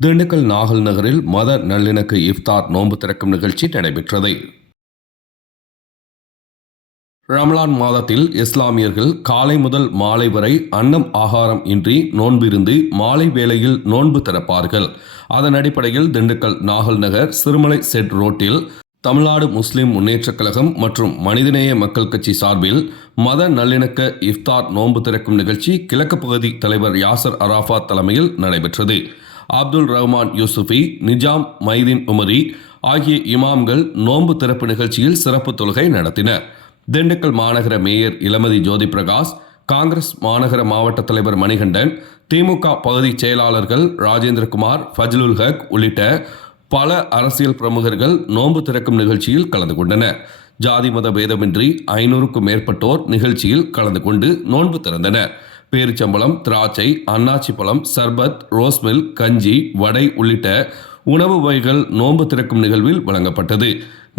திண்டுக்கல் நாகல் நகரில் மத நல்லிணக்க இஃப்தார் நோன்பு திறக்கும் நிகழ்ச்சி நடைபெற்றது. ரமலான் மாதத்தில் இஸ்லாமியர்கள் காலை முதல் மாலை வரை அன்னம் ஆகாரம் இன்றி நோன்பிருந்து மாலை வேளையில் நோன்பு திறப்பார்கள். அதன் அடிப்படையில் திண்டுக்கல் நாகல் நகர் சிறுமலை செட் ரோட்டில் தமிழ்நாடு முஸ்லிம் முன்னேற்றக் கழகம் மற்றும் மனிதநேய மக்கள் கட்சி சார்பில் மத நல்லிணக்க இஃப்தார் நோன்பு திறக்கும் நிகழ்ச்சி கிழக்கு பகுதி தலைவர் யாசர் அராஃபாத் தலைமையில் நடைபெற்றது. அப்துல் ரஹ்மான் யூசுஃபி, நிஜாம் மைதீன் உமரி ஆகிய இமாம்கள் நோன்பு திறப்பு நிகழ்ச்சியில் சிறப்பு தொழுகை நடத்தினர். திண்டுக்கல் மாநகர மேயர் இளமதி ஜோதி பிரகாஷ், காங்கிரஸ் மாநகர மாவட்ட தலைவர் மணிகண்டன், திமுக பகுதி செயலாளர்கள் ராஜேந்திரகுமார், ஃபஜ்லுல் ஹக் உள்ளிட்ட பல அரசியல் பிரமுகர்கள் நோன்பு திறக்கும் நிகழ்ச்சியில் கலந்து கொண்டனர். ஜாதி மத பேதமின்றி 500க்கும் மேற்பட்டோர் நிகழ்ச்சியில் கலந்து கொண்டு நோன்பு திறந்தனர். பேரிச்சம்பளம், திராட்சை, அன்னாச்சி பழம், சர்பத், ரோஸ்மில், கஞ்சி, வடை உள்ளிட்ட உணவு வகைகள் நோன்பு திறக்கும் நிகழ்வில் வழங்கப்பட்டது.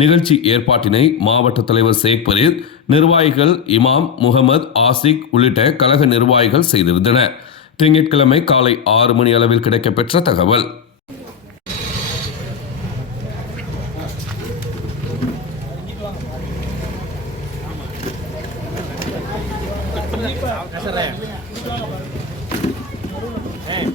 நிகழ்ச்சி ஏற்பாட்டினை மாவட்ட தலைவர் ஷேக் பரீர், நிர்வாகிகள் இமாம், முகமது, ஆசிக் உள்ளிட்ட கழக நிர்வாகிகள் செய்திருந்தனர். திங்கட்கிழமை காலை 6 மணி அளவில் கிடைக்கப்பெற்ற தகவல். Hey.